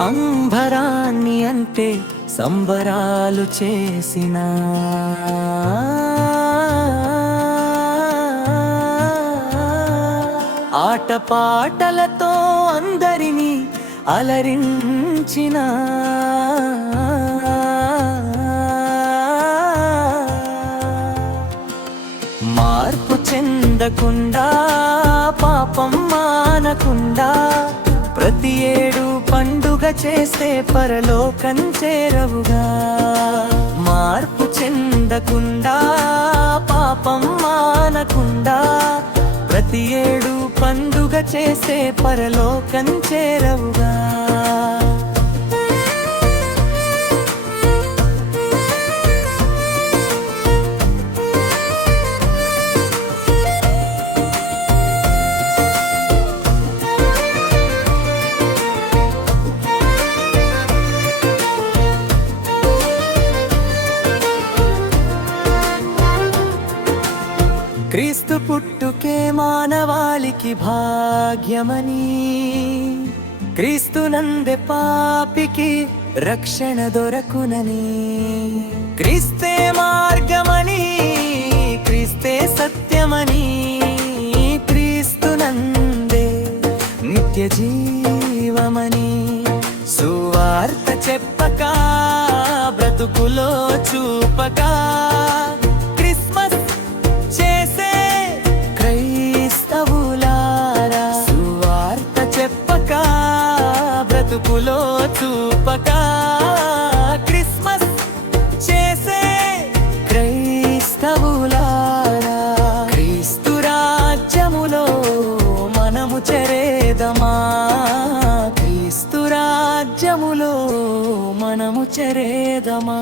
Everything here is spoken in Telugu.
అంబరాన్ని అంటే సంబరాలు చేసిన. ఆటపాటలతో అందరినీ అలరించిన. మార్పు చెందకుండా పాపం మానకుండా ప్రతి ఏడు పండుగ చేస్తే పరలోకం చేరవుగా. మార్పు చెందకుండా పాపం మానకుండా ప్రతి ఏడు పండుగ చేసే పరలోకం చేరవుగా. క్రీస్తు పుట్టుకే మానవాళికి భాగ్యమని. క్రీస్తు నందె పాపికి రక్షణ దొరకునని. క్రీస్తే మార్గమని క్రీస్తే సత్యమని. క్రీస్తు నందే నిత్య జీవమని. సువార్త చెప్పక బ్రతుకులో చూపక బ్రతుకులో చూపక క్రిస్మస్ చేసే క్రైస్తవులారా క్రీస్తు రాజ్యములో మనము చెరేదమా? క్రీస్తు రాజ్యములో మనము చెరేదమా?